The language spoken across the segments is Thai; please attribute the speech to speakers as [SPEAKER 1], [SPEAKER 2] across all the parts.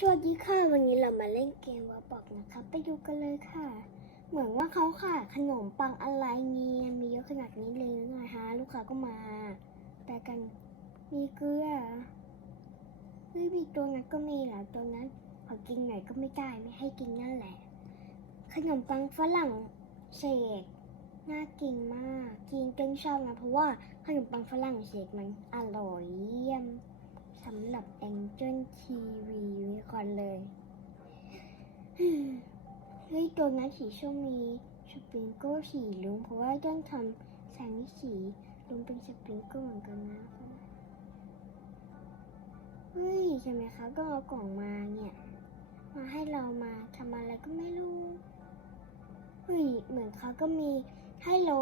[SPEAKER 1] สวัสดีค่ะ วันนี้เรามาเล่นเกมวอบอกนะคะไปดูกันเลยค่ะ เหมือนว่าเขาค่ะ ขนมปังอะไรเงี้ยมีเยอะขนาดนี้เลยหรือไงฮะลูกค้าก็มาแปลกันมีเกลือเฮ้ยมีตัวนั้นก็มีเหรอตัวนั้นขอกินหน่อยก็ไม่ได้ไม่ให้กินนั่นแหละ ขนมปังฝรั่งเศสน่ากินมาก กินจนชอบนะเพราะว่าขนมปังฝรั่งเศสมันอร่อยเยี่ยม สำหรับ Angel TV ไว้ก่อนเลยเฮ้ยตัวนั้นสีส้มมีสปริงเกิลสีลุงเพราะว่าต้องทำแสงสีลุงเป็นสปริงเกิลเหมือนกันนะเฮ้ยใช่ไหมคะก็เอากล่องมาเนี่ย มาให้เรามาทำอะไรก็ไม่รู้เฮ้ยเหมือนเขาก็มีให้เรา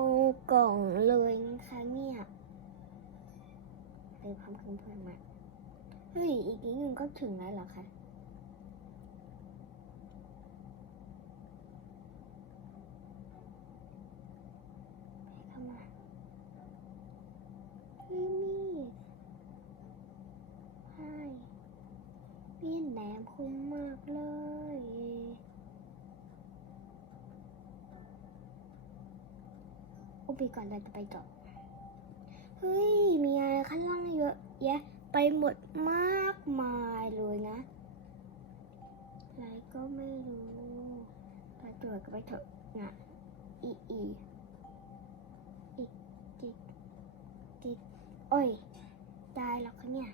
[SPEAKER 1] กล่องเลยนะคะเนี่ยเลยความคืนเพื่อนมา เฮ้ย อีกนิดนึงก็ถึงแล้วเหรอคะพี่แหลมคมมากเลย อุปก่อนเราจะไปต่อเฮ้ย มีอะไรข้างล่างเยอะแยะ ไปหมดมากมายเลยนะอะไรก็ไม่รู้ไปตรวจกันไปเถอะนะอีอีอีจิกจิกโอ้ยตายแล้วคะเนี่ย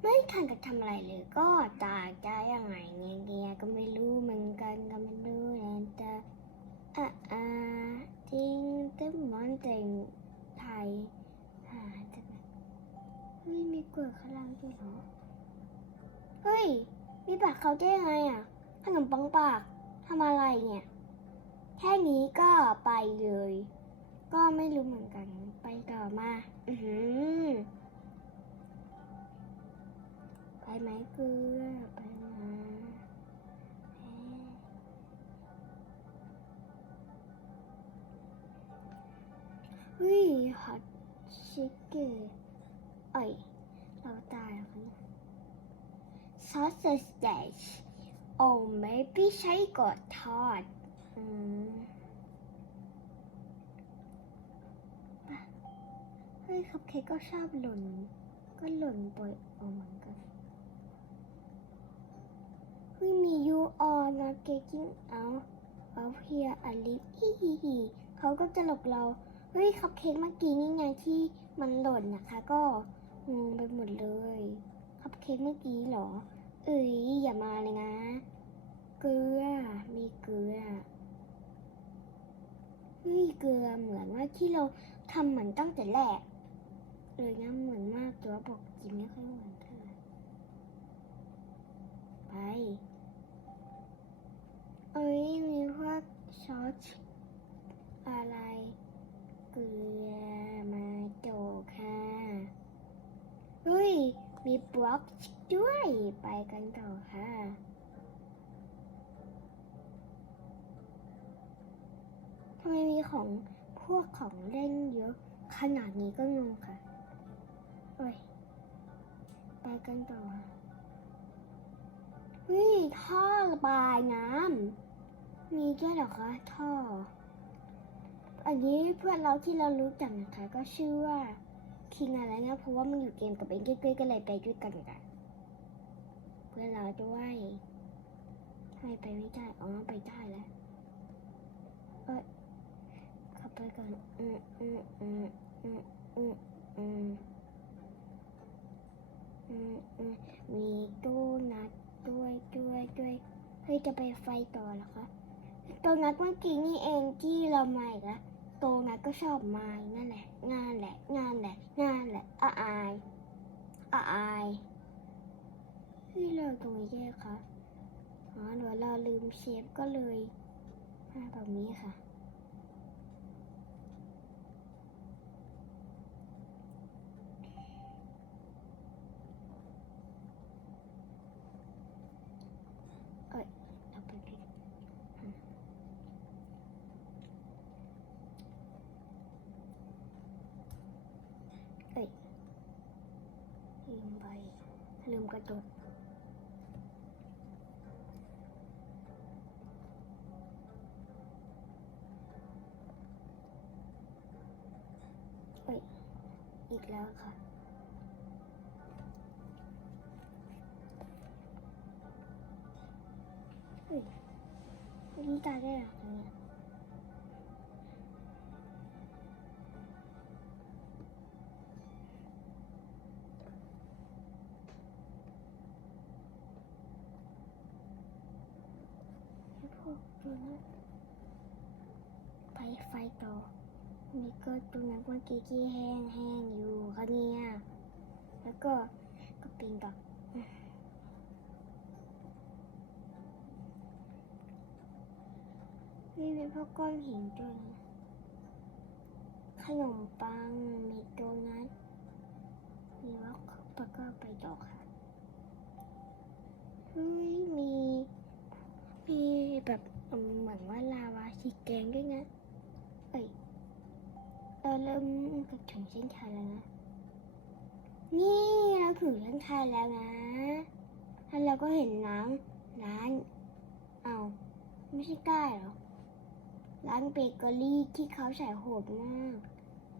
[SPEAKER 1] ไม่ทันกับทำอะไรเลยก็ตายได้ยังไงเนี่ยเนี่ยก็ไม่รู้เหมือนกันก็ไม่รู้นะแต่อะอ่าจริงแต่มันแต่งไทยหาจากไหน เฮ้ยมีกล้วยข้างล่างด้วย เหรอเฮ้ย มีปากเขาได้ยังไงอะ ขนมปังปากทำอะไรเนี่ย แค่นี้ก็ไปเลย ก็ไม่รู้เหมือนกัน ไปต่อมา อือหือไปไหมเกลือไปมาเฮ้ยฮอตชิคเก้เอ้ sausage dash โอ้ maybe ใช้กดทอดอืมเฮ้ยคัพเค้กก็ชอบหล่น ก็หล่นบ่อยเอาเหมือนกันเฮ้ยมี you are not getting out of here alive ฮิฮิฮิเขาก็จะหลอกเรา เฮ้ยคัพเค้กเมื่อกี้นี่ไงที่มันหล่นนะคะก็ งงไปหมดเลยคัพเค้กเมื่อกี้เหรอ เอ้ยอย่ามาเลยนะ เกลือ มีเกลือเฮ้ยเกลือเหมือนว่าที่เราทำเหมือนตั้งแต่แรกเลยนะเหมือนมากแต่ว่าบอกจริงไม่ค่อยเหมือนเท่าไหร่ไปเอ้ยมีพวกซอสอะไรเกลือมาโจกค่ะ เฮ้ย มี บล็อกด้วยไปกันต่อค่ะ ทำไมมีของพวกของเล่นเยอะ ขนาดนี้ก็งงค่ะ โอ้ย ไปกันต่อเฮ้ยท่อระบายน้ำ มีด้วยหรอคะท่อ อันนี้เพื่อนเราที่เรารู้จักนะคะ ก็ชื่อว่า คิงอะไรนะเพราะว่ามันอยู่เกมกับเอ็นเก้ก็เลยไปด้วยกันกัน เพื่อเราด้วยทำไมไปไม่ได้อ๋อไปได้แล้วเอ้ยขับไปก่อนอืมอืมอืมอืมอืมอืมอืมอืมมีตู้นัดด้วยด้วยด้วยเฮ้ยจะไปไฟต่อเหรอคะตัวนัดเมื่อกี้นี่เองที่เรามาอีกแล้ว โตนะก็ชอบมานั่นแหละ งานแหละ งานแหละ งานแหละอาอายอาอายพี่เราตรงนี้แย่ค่ะอ๋อเดี๋ยวเราลืมเชฟก็เลยมาแบบนี้ค่ะ ลืมกระจกอีกแล้วค่ะอุ้ยนี่ตายได้หรอเนี่ ให้พวกดูนไปไฟต่อมีก็ตรงนั้นเมื่อกี้ที่แห้งแห้งๆอยู่ค่ะเนี่ยแล้วก็ก็ปีนต่อนี่เป็นพวกก้อนหินด้วยนะขนมปังมีโดนัทมีว่าปะก็ไปต่อค่ะ เฮ้ย มี มีแบบอืมเหมือนว่าลาวาสีแดงด้วยนะ เอ้ยเราเริ่มกับ ถึงเส้นชัยแล้วนะ นี่เราถึงเส้นชัยแล้วนะแล้วเราก็เห็นน้ำร้าน เอาไม่ใช่ใกล้หรอ ร้านเบเกอรี่ที่เขาใส่โหดมาก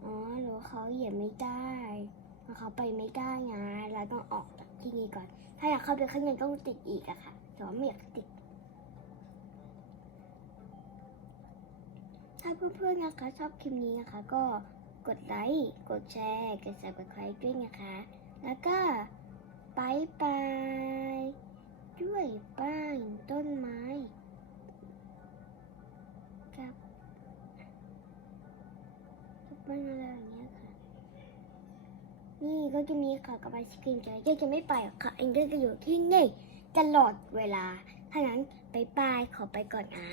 [SPEAKER 1] อ๋อหรือเขาเหยียบไม่ได้เพราะเขาไปไม่ได้ไงเราต้องออกจากที่นี่ก่อน ถ้าอยากเข้าไปข้างในต้องติดอีกอะค่ะแต่ว่าไม่อยากติดถ้าเพื่อนๆนะคะชอบคลิปนี้นะคะ ก็ กดไลค์ กดแชร์ กด subscribe ด้วยนะคะ แล้วก็บายบายด้วยบ้านต้นไม้กับกับบ้านอะไรอย่างเงี้ยค่ะ นี่ก็จะมีค่ะกับไอศครีมใจก็จะไม่ไปหรอกค่ะเองก็จะอยู่ที่นี่ตลอดเวลาถ้างั้นบายบายขอไปก่อนนะ